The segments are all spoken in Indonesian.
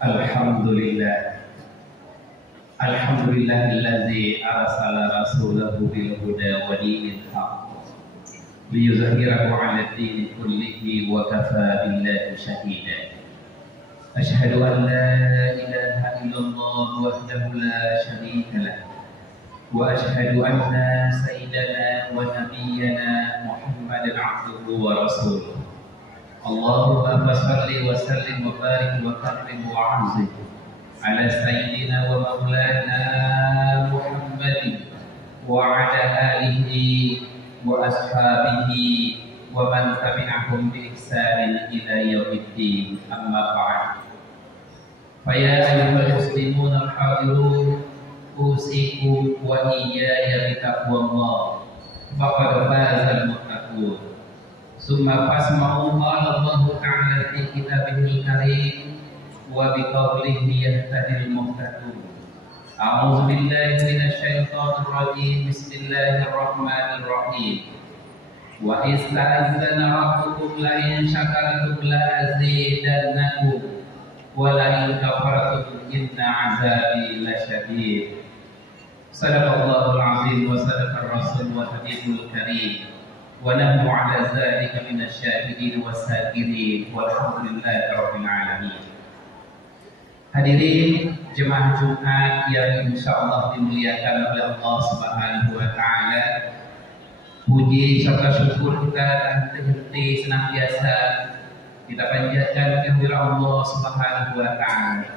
Alhamdulillah. Alhamdulillahilladzi arsala rasulahu bil huda wa dinil haqq liyuzhhirahu 'ala ad-din kullihi wa kafaa billahi shahida. Asyhadu an la ilaha illallah wahdahu la syarika lah wa asyhadu anna sayyidana wa nabiyyana Muhammadan 'abduhu wa rasuluh. Allahumma shalli wa sallim wa barik wa karrim wa 'azzim ala sayyidina wa maulana Muhammadin wa ala alihi wa ashabihi wa man tabi'ahum bi ihsanin ila yaumiddin, amma ba'd. Fa ya ayyuhal muslimun al-hadirun, usikum wa iyaya bi taqwallah, faqad fazal muttaqun. Summa fasma'u qala Allah ta'ala fi kitabihil karim wa biqaulihi yahtadil muhtadun. A'udzu billahi minasy syaithanir rajim. Bismillahirrahmanir rahim. Wa ista'adzana rabbukum la in syakartum la azidannakum wa la in kafartum inna 'adzabi lasyadid. Sadaqallahul 'azim wa sadaqar rasul wa habibul karim. Wa nahnu 'ala dzalika minasy syahidin was-sakirin walhamdulillahi rabbil alamin. Hadirin jemaah Jumat yang insyaallah dimuliakan oleh Allah Subhanahu wa taala. Puji serta syukur kita tak henti senantiasa kita panjatkan kehadirat Allah Subhanahu wa taala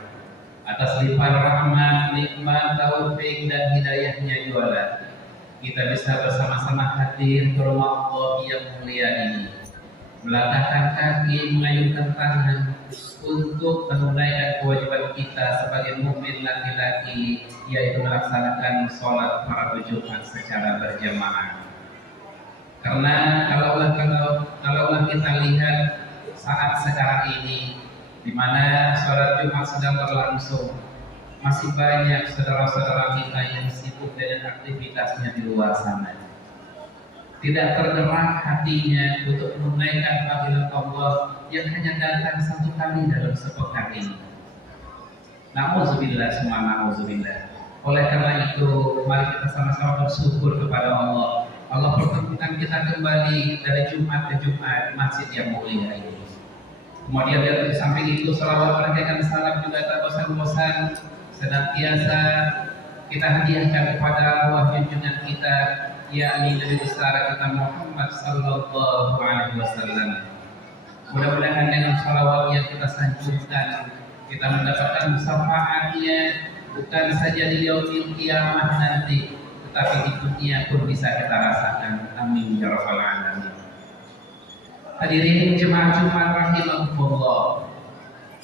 atas limpahan rahmat, nikmat, taufik dan hidayahnya jualan. Kita bisa bersama-sama hadir ke rumah Allah yang mulia ini, melangkahkan kaki, mengayunkan tangan untuk menunaikan kewajiban kita sebagai mukmin laki-laki, yaitu melaksanakan sholat fardu Jumat secara berjamaah. Karena kalau kita lihat saat sekarang ini, di mana sholat Jumat sedang berlangsung, masih banyak saudara-saudara kita yang sibuk dengan aktivitasnya di luar sana, tidak tergerak hatinya untuk menunaikan panggilan Allah yang hanya datang satu kali dalam sepekan ini. Na'udzubillah, semua na'udzubillah. Oleh karena itu, mari kita sama-sama bersyukur kepada Allah. Allah pertemukan kita kembali dari Jumat ke Jumat, masjid yang mulia ini. Kemudian dari samping itu, salawat berkaitan salam juga tak bosan-bosan senantiasa kita hadiahkan kepada arwah junjungan kita, yakni Nabi besar kita Muhammad sallallahu alaihi wasallam. Mudah-mudahan dengan salawat yang kita sanjungkan, kita mendapatkan syafaatnya bukan saja di yaumil qiyamah nanti, tetapi di dunia pun bisa kita rasakan. Amin ya rabbal alamin. Hadirin jemaah Jumat rahimakumullah.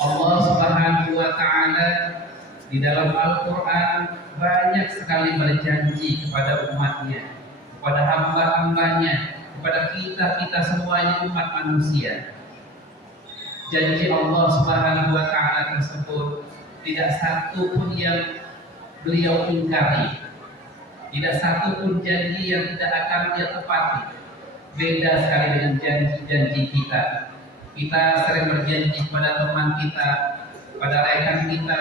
Allah Subhanahu wa taala di dalam Al-Quran banyak sekali berjanji kepada umatnya, kepada hamba-hambanya, kepada kita semuanya umat manusia. Janji Allah Subhanahu wa taala tersebut tidak satu pun yang beliau ingkari, tidak satu pun janji yang tidak akan dia tepati. Beda sekali dengan janji-janji kita. Kita sering berjanji kepada teman kita, pada rekan kita,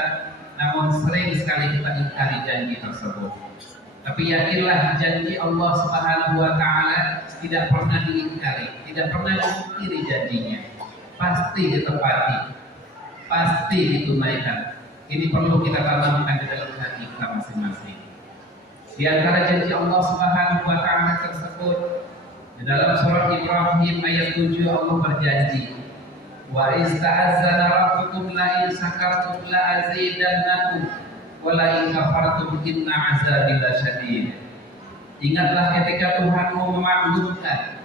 namun sering sekali kita ingkari janji tersebut. Tapi yakinlah janji Allah Subhanahu wa taala tidak pernah diingkari, tidak pernah dipungkiri janjinya. Pasti ditepati, pasti ditunaikan. Ini perlu kita tanamkan di dalam hati kita masing-masing. Di antara janji Allah Subhanahu wa taala tersebut, di dalam surat Ibrahim ayat 7 Allah berjanji, wa ista'azzana rabbukum la in syakartum la azidannakum wa la in kafartum inna 'adzabi lasyadid. Ingatlah ketika Tuhanmu memaklumkan,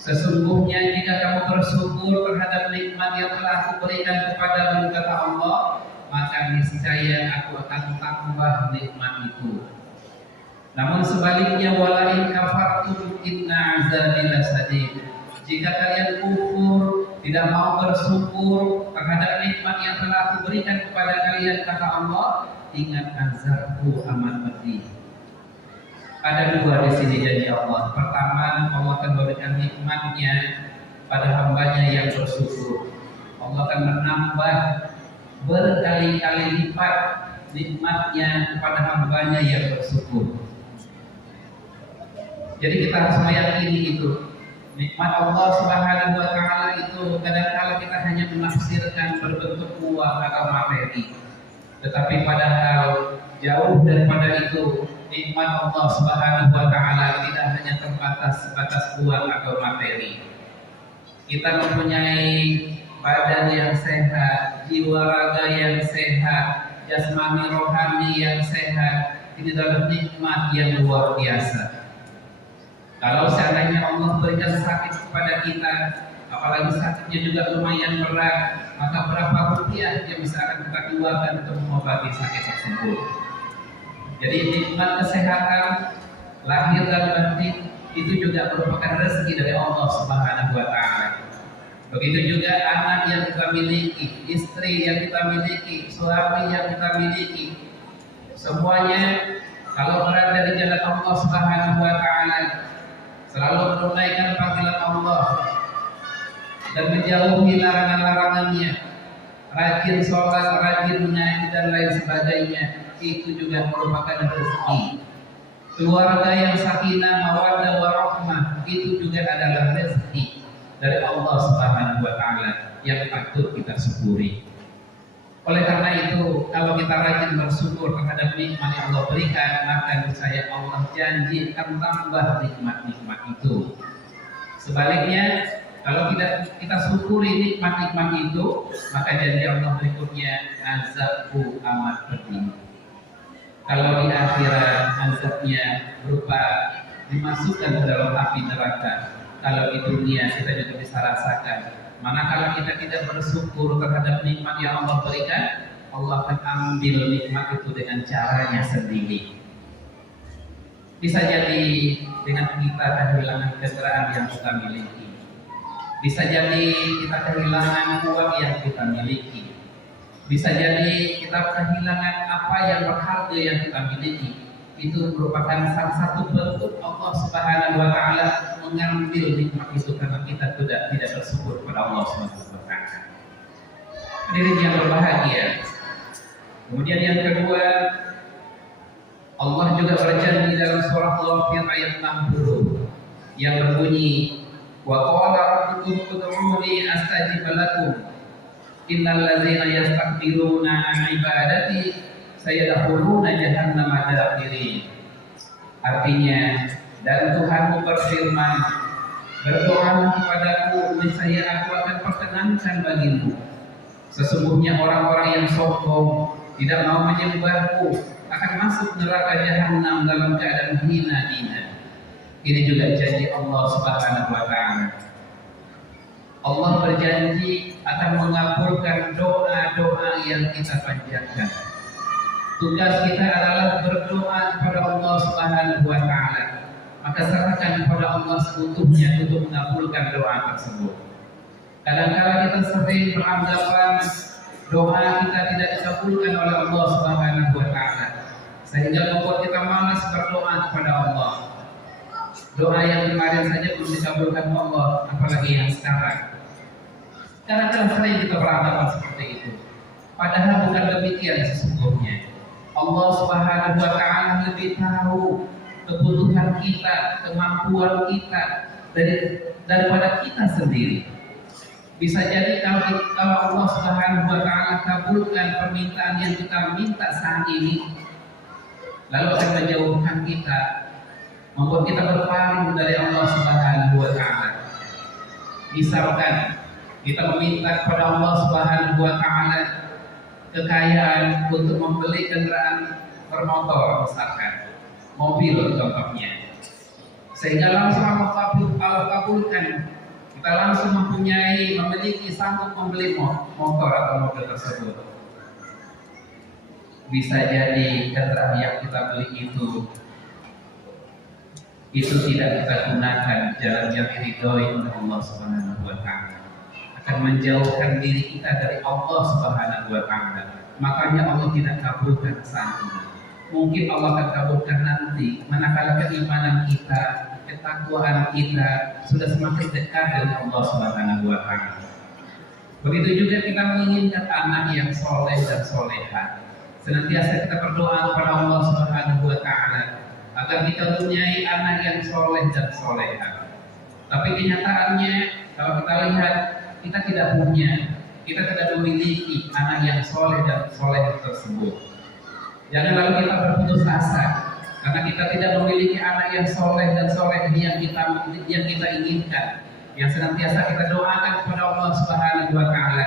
sesungguhnya jika kamu bersyukur terhadap nikmat yang telah Aku berikan kepadamu, kata Allah, maka niscaya Aku akan tambah nikmat itu. Namun sebaliknya, wa la in kafartum inna 'adzabi lasyadid. Jika kalian kufur, tidak mau bersyukur terhadap nikmat yang telah Aku berikan kepada kalian, kata Allah, ingat azabku amat pedih. Ada dua di sini janji Allah. Pertama, Allah akan memberikan nikmatnya pada hambanya yang bersyukur. Allah akan menambah berkali-kali lipat nikmatnya kepada hambanya yang bersyukur. Jadi kita harus meyakini itu. Nikmat Allah Subhanahu wa taala itu kadang-kala kita hanya menafsirkan berbentuk uang atau materi. Tetapi padahal jauh daripada itu, nikmat Allah Subhanahu wa taala tidak hanya terbatas sebatas uang atau materi. Kita mempunyai badan yang sehat, jiwa raga yang sehat, jasmani rohani yang sehat. Ini adalah nikmat yang luar biasa. Kalau seandainya Allah berikan sakit kepada kita, apalagi sakitnya juga lumayan berat, maka berapa rupiah yang bisa akan kita keluarkan untuk mengobati sakit tersebut. Jadi nikmat kesehatan lahir dan batin itu juga merupakan rezeki dari Allah Subhanahu wa taala. Begitu juga anak yang kita miliki, istri yang kita miliki, suami yang kita miliki, semuanya kalau berada di jalan Allah Subhanahu wa taala, selalu menunaikan panggilan Allah dan menjauhi larangan-larangannya, rajin sholat, rajin mengaji dan lain sebagainya, itu juga merupakan rezeki. Keluarga yang sakinah, mawaddah, warahmah, itu juga adalah rezeki dari Allah Subhanahu wa taala yang patut kita syukuri. Oleh karena itu, kalau kita rajin bersyukur terhadap nikmat yang Allah berikan, maka niscaya Allah janji akan tambah nikmat-nikmat itu. Sebaliknya, kalau kita syukuri nikmat-nikmat itu, maka janji Allah berikutnya azabku amat pedih. Kalau di akhirat azabnya berupa dimasukkan ke dalam api neraka. Kalau di dunia kita juga bisa rasakan. Manakala kita tidak bersyukur terhadap nikmat yang Allah berikan, Allah akan ambil nikmat itu dengan caranya sendiri. Bisa jadi dengan kita kehilangan kendaraan yang kita miliki. Bisa jadi kita kehilangan uang yang kita miliki. Bisa jadi kita kehilangan apa yang berharga yang kita miliki. Itu merupakan salah satu bentuk Allah Subhanahu wa taala mengambil nikmat itu karena kita tidak bersyukur kepada Allah Subhanahu wa taala. Hadirin yang berbahagia. Kemudian yang kedua, Allah juga berjanji dalam surah Ghafir ayat 60 yang berbunyi, wa qala rabbukum ud'uni astajib lakum innal ladzina yastakbiruna an ibadati sayadkhuluna jahannama dakhirin. Artinya, dan Tuhanmu berfirman, berdoalah kepadaku, niscaya aku akan perkenankan bagimu. Sesungguhnya orang-orang yang sombong tidak mau menyembahku akan masuk neraka jahanam dalam keadaan hina-hina. Ini juga janji Allah Subhanahu wa taala. Allah berjanji akan mengabulkan doa-doa yang kita panjatkan. Tugas kita adalah berdoa kepada Allah Subhanahu wa taala. Maka serahkan kepada Allah seutuhnya untuk mengabulkan doa tersebut. Kadang-kala kita sering beranggapan doa kita tidak dikabulkan oleh Allah Subhanahu wa taala, sehingga membuat kita malas berdoa kepada Allah. Doa yang kemarin saja belum dikabulkan Allah, apalagi yang sekarang. Kadang-kadang sering kita beranggapan seperti itu. Padahal bukan demikian sesungguhnya. Allah Subhanahu wa taala lebih tahu kebutuhan kita, kemampuan kita daripada kita sendiri. Bisa jadi kalau Allah Subhanahu wa taala kabulkan permintaan yang kita minta saat ini, lalu akan menjauhkan kita, membuat kita berpaling dari Allah Subhanahu wa taala. Misalkan kita meminta kepada Allah Subhanahu wa taala kekayaan untuk membeli kendaraan bermotor, misalkan mobil contohnya, sehingga langsung Allah kabulkan, kita langsung memiliki sanggup membeli motor atau mobil tersebut. Bisa jadi kendaraan yang kita beli itu tidak kita gunakan jalan yang diridhoi oleh Allah Subhanahu wa taala, akan menjauhkan diri kita dari Allah Subhanahu wa taala. Makanya Allah tidak kabulkan saat ini. Mungkin Allah akan kabulkan nanti manakala keimanan kita, ketakwaan kita sudah semakin dekat dengan Allah Subhanahu wa taala. Begitu juga kita menginginkan anak yang soleh dan soleha. Senantiasa kita berdoa kepada Allah Subhanahu wa Ta'ala agar kita mempunyai anak yang soleh dan soleha. Tapi kenyataannya, kalau kita lihat, kita tidak punya, kita tidak memiliki anak yang soleh dan soleh tersebut. Jangan lalu kita berputus asa karena kita tidak memiliki anak yang soleh dan soleh yang kita inginkan, yang senantiasa kita doakan kepada Allah Subhanahu wa Ta'ala.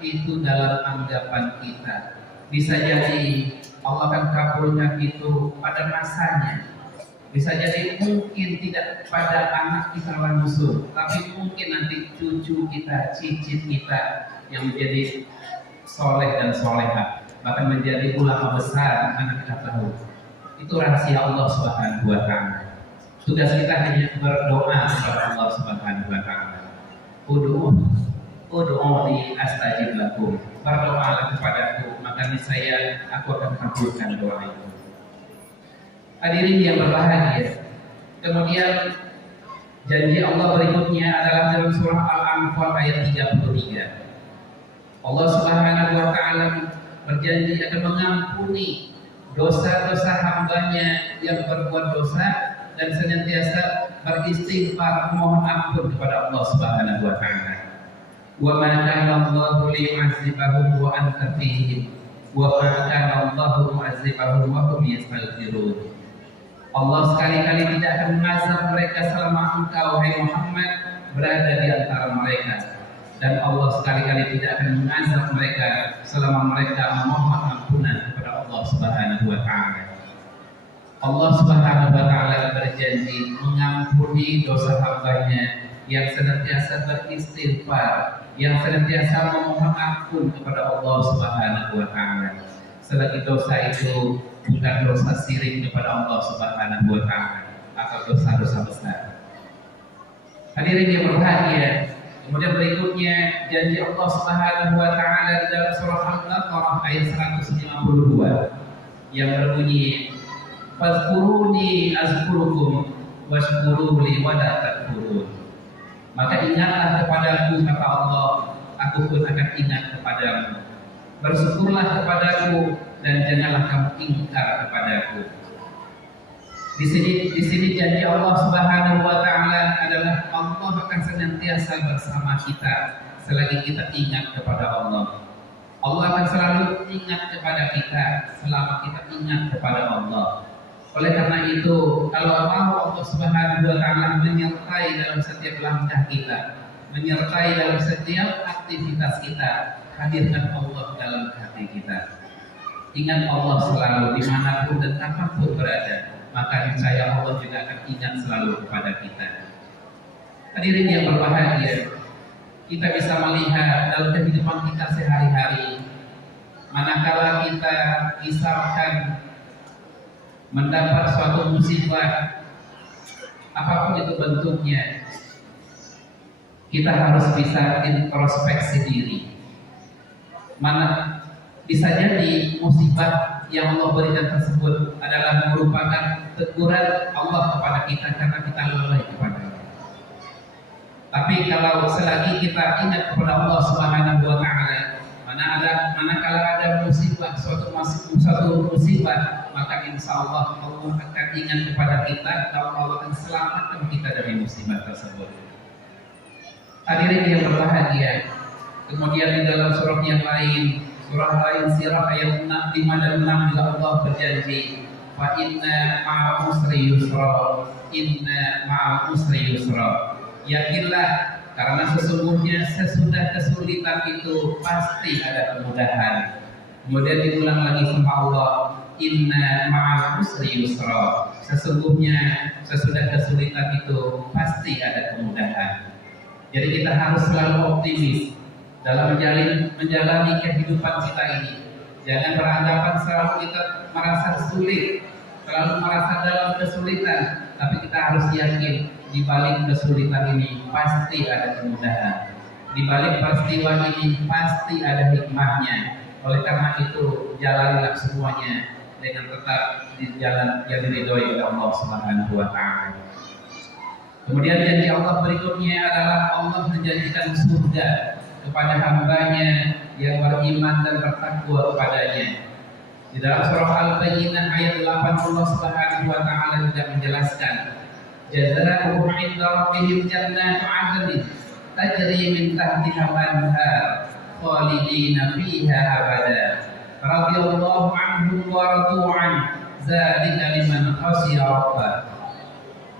Itu dalam anggapan kita. Bisa jadi Allah akan kabulkan itu pada masanya. Bisa jadi mungkin tidak pada anak kita langsung, tapi mungkin nanti cucu kita, cicit kita yang menjadi soleh dan soleha, bahkan menjadi ulama besar, anak kita tahu. Itu rahasia Allah Subhanahu wa Ta'ala. Tugas kita hanya berdoa kepada Allah Subhanahu wa Ta'ala. Ud'uuni astajib lakum. Berdoalah kepadaku, maka niscaya aku akan kabulkan doa itu. Hadirin yang berbahagia. Kemudian janji Allah berikutnya adalah dalam surah Al-Anfal ayat 33. Allah Subhanahu wa Ta'ala berjanji akan mengampuni dosa-dosa hambanya yang berbuat dosa dan senantiasa beristighfar mohon ampun kepada Allah Subhanahu wa Ta'ala. Wa ma kana Allahu liyu'adzibahum wa anta fihim wa ma kana Allahu mu'adzibahum wa hum yastaghfirun. Allah sekali-kali tidak akan mengazab mereka selama engkau, hai Muhammad, berada di antara mereka. Dan Allah sekali-kali tidak akan mengazab mereka selama mereka memohon ampunan kepada Allah Subhanahu wa Ta'ala. Allah Subhanahu wa Ta'ala berjanji mengampuni dosa hambanya yang senantiasa beristighfar, yang senantiasa memohon ampun kepada Allah Subhanahu wa Ta'ala. Selagi dosa itu bukan dosa syirik kepada Allah Subhanahu wa Ta'ala atau dosa-dosa besar. Hadirin yang berbahagia, kemudian berikutnya janji Allah Subhanahu wa Ta'ala dalam surah Al-Baqarah ayat 152 yang berbunyi, "Fazkuruni azkurukum washkuruli wa la takfurun." Maka ingatlah kepadaku, kata Allah, aku pun akan ingat kepadamu. Bersyukurlah kepadaku dan janganlah kamu ingkar kepadaku. Di sini janji Allah Subhanahu wa Ta'ala adalah Allah akan senantiasa bersama kita selagi kita ingat kepada Allah. Allah akan selalu ingat kepada kita selama kita ingat kepada Allah. Oleh karena itu, kalau mau Allah Subhanahu wa Ta'ala menyertai dalam setiap langkah kita, menyertai dalam setiap aktivitas kita, hadirkan Allah dalam hati kita. Ingat Allah selalu dimanapun dan kapanpun berada, maka niscaya Allah juga akan ingat selalu kepada kita. Hadirin yang berbahagia, kita bisa melihat dalam kehidupan kita sehari-hari, manakala kita misalkan mendapat suatu musibah, apapun itu bentuknya, kita harus bisa introspeksi diri. Mana bisa jadi musibah yang Allah berikan tersebut adalah merupakan teguran Allah kepada kita karena kita lalai kepadanya. Tapi kalau selagi kita ingat kepada Allah Subhanahu wa Ta'ala, manakala ada musibah, suatu musibah, maka insya Allah Allah akan ingat kepada kita dan Allah akan selamatkan kita dari musibah tersebut. Hadirin yang berbahagia, kemudian di dalam surah yang lain, surah ayat 5 dan 6 juga Allah berjanji, fa inna ma'al usri yusra, inna ma'al usri yusra. Yakinlah, karena sesungguhnya sesudah kesulitan itu pasti ada kemudahan. Kemudian diulang lagi sama Allah, inna ma'al usri yusra. Sesungguhnya sesudah kesulitan itu pasti ada kemudahan. Jadi kita harus selalu optimis dalam menjalani kehidupan kita ini. Jangan beranggapan selalu kita merasa sulit, selalu merasa dalam kesulitan, tapi kita harus yakin di balik kesulitan ini pasti ada kemudahan. Di balik peristiwa ini pasti ada hikmahnya. Oleh karena itu, jalanilah semuanya dengan tetap di jalan yang diridhoi oleh Allah Subhanahu wa Ta'ala. Kemudian janji Allah berikutnya adalah Allah menjanjikan surga kepada hambanya yang beriman dan bertakwa kepadanya. Di dalam surah Al-Bayyinah ayat 8 Allah Subhanahu wa taala juga menjelaskan, jazaa'uhum 'inda rabbihim jannatu 'adnin tajri min tahtiha al-anhar khalidina fiha abada radhiyallahu 'anhum wa radu 'an dzalika liman khashiya rabbah.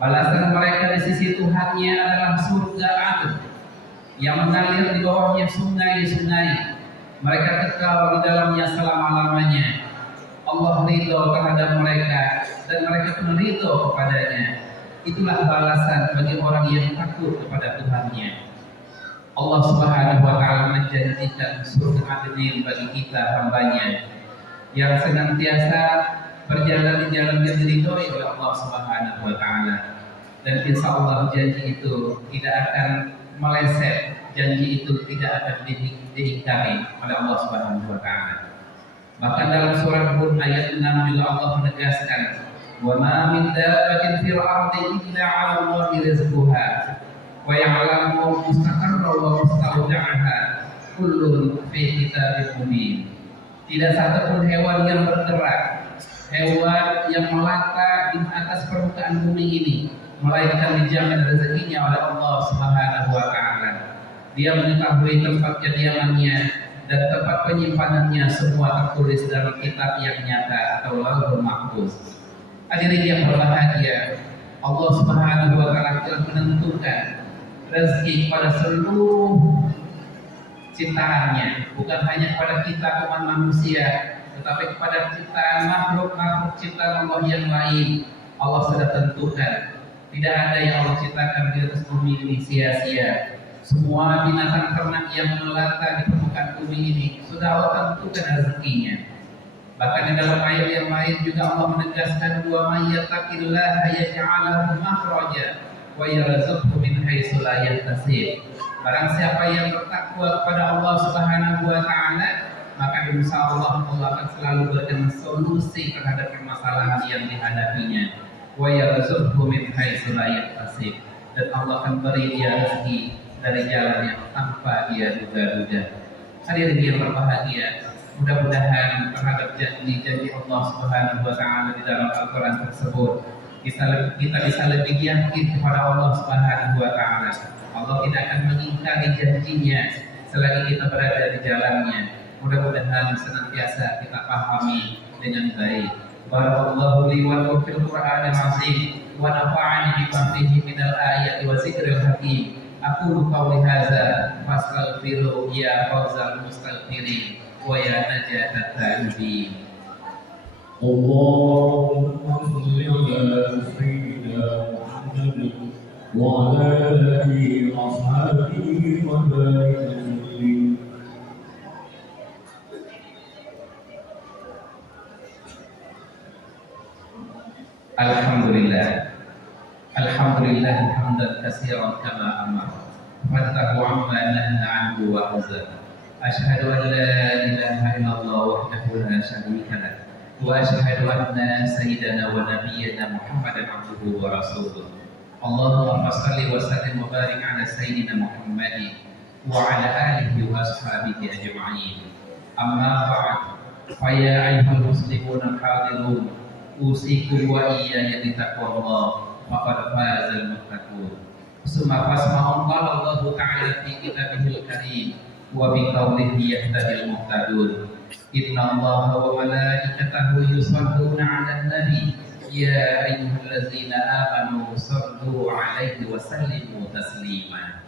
Balasan mereka di sisi Tuhannya adalah surga adn yang mengalir di bawahnya sungai-sungai. Mereka kekal di dalamnya selama-lamanya. Allah ridho terhadap mereka dan mereka pun ridho kepadanya. Itulah balasan bagi orang yang takut kepada Tuhannya. Allah Subhanahu wa taala menjanjikan surga adnin bagi kita hambanya yang senantiasa berjalan di jalan yang diridhoi oleh Allah Subhanahu wa taala. Dan insya Allah janji itu tidak akan meleset, janji itu tidak akan diingkari oleh Allah Subhanahu wa taala. Bahkan dalam surah Hud ayat 6 juga Allah menegaskan, "Wa ma min dabbatin fil ardi illa 'ala Allahi rizquha wa ya'lamu mustaqarraha wa mustawda'aha kullun fi kitabin mubin." Tidak satupun hewan yang bergerak, hewan yang melata di atas permukaan bumi ini, melainkan dijamin rezekinya oleh Allah Subhanahu wa taala. Dia mengetahui tempat kediamannya dan tempat penyimpanannya, semua tertulis dalam kitab yang nyata atau Lauhul Mahfuz. Hadirin yang berbahagia, Allah Subhanahu wa taala telah menentukan rezeki pada seluruh ciptaannya, bukan hanya pada kita umat manusia, tetapi kepada ciptaan makhluk-makhluk ciptaan Allah yang lain. Allah sudah tentukan. Tidak ada yang Allah ciptakan di atas bumi ini sia-sia. Semua binatang ternak yang melata di permukaan bumi ini sudah Allah tentukan rezekinya. Bahkan di dalam ayat yang lain juga Allah menegaskan, wa may yattaqillaha yaj'al lahu makhraja wa yarzuqhu min haitsu la yahtasib. Barang siapa yang bertakwa kepada Allah Subhanahu wa taala, maka insyaallah Allah akan selalu berikan solusi terhadap permasalahan yang dihadapinya. Wa yarzuqhu min haitsu la yahtasib. Dan Allah akan beri dia rezeki dari jalan yang tanpa dia duga-duga. Hadirin yang berbahagia, mudah-mudahan terhadap janji-janji Allah Subhanahu wa taala di dalam Al-Qur'an tersebut kita bisa lebih yakin kepada Allah Subhanahu wa taala. Allah tidak akan mengingkari janjinya selagi kita berada di jalannya. Mudah-mudahan senantiasa kita pahami dengan baik. Barakallahu li wa lakum fil Qur'anil azim wa nafa'ani bima fihi minal ayati wa zikril hakim. Aku qawli hadza fastaghfiru ya fawzal mustaghfirin wa ya najatat ta'ibin. Allahumma shalli ala sayyidina Muhammad wa ala alihi wa ashabihi wa barik. Alhamdulillah. Alhamdulillah hamdan katsiran kama amara. Fatahu amma nahaa anhu wa azza. Asyhadu an la ilaha illallah wahdahu la syarika lah. Wa asyhadu anna sayyidana wa nabiyyana Muhammadan abduhu wa rasuluh. Allahumma shalli wa sallim wa barik ala sayyidina Muhammadin wa ala alihi wa ashabihi ajma'in. Amma ba'd. Fa ya ayyuhal muslimun al-hadirun, usikum wa iyaya bitaqwallah. Faqad fazal muttaqun. Summa fasma'un qala Allah ta'ala fi kitabihil karim wa bi qawlihi yahtadil muhtadun. Inna Allaha wa malaikatahu yusalluna 'alan nabi ya ayyuhallazina amanu sallu 'alaihi wa sallimu taslima.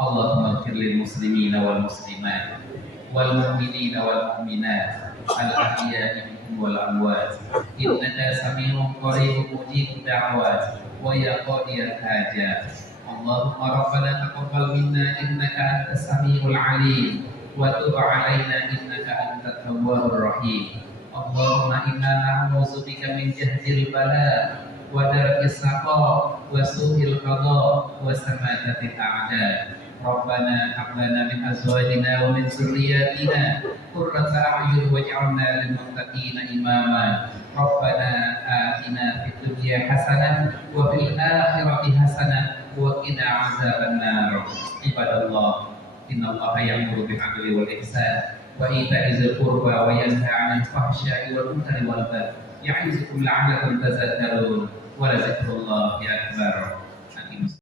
Allahumma ighfir lil muslimina wal muslimat wal mu'minina wal mu'minat al ahya'i minhum wal amwat innaka sami'un qaribun mujibud da'awat wa ya qadiyal hajat. Allahumma rabbana taqabbal minna innaka antas samiul alim wa tub alaina innaka antat tawwabur rahim. Allahumma inna na'udzubika min jahdil bala wa darkis saqa wa su'il qada wa samatatil a'da. Rabbana hab lana min azwajina wa min dzurriyyatina qurrata a'yun waj'alna lil muttaqina imama. Rabbana atina fid dunya hasanah wa fil akhirati hasanah wa qina azabannar. Ibadallah, Innallaha ya'muru bil 'adli wal ihsan wa ita'i dzil qurba wa yanha 'anil fahsya'i wal munkari wal baghi ya'izukum la'allakum tadhakkarun wa la dzikrullahi akbar.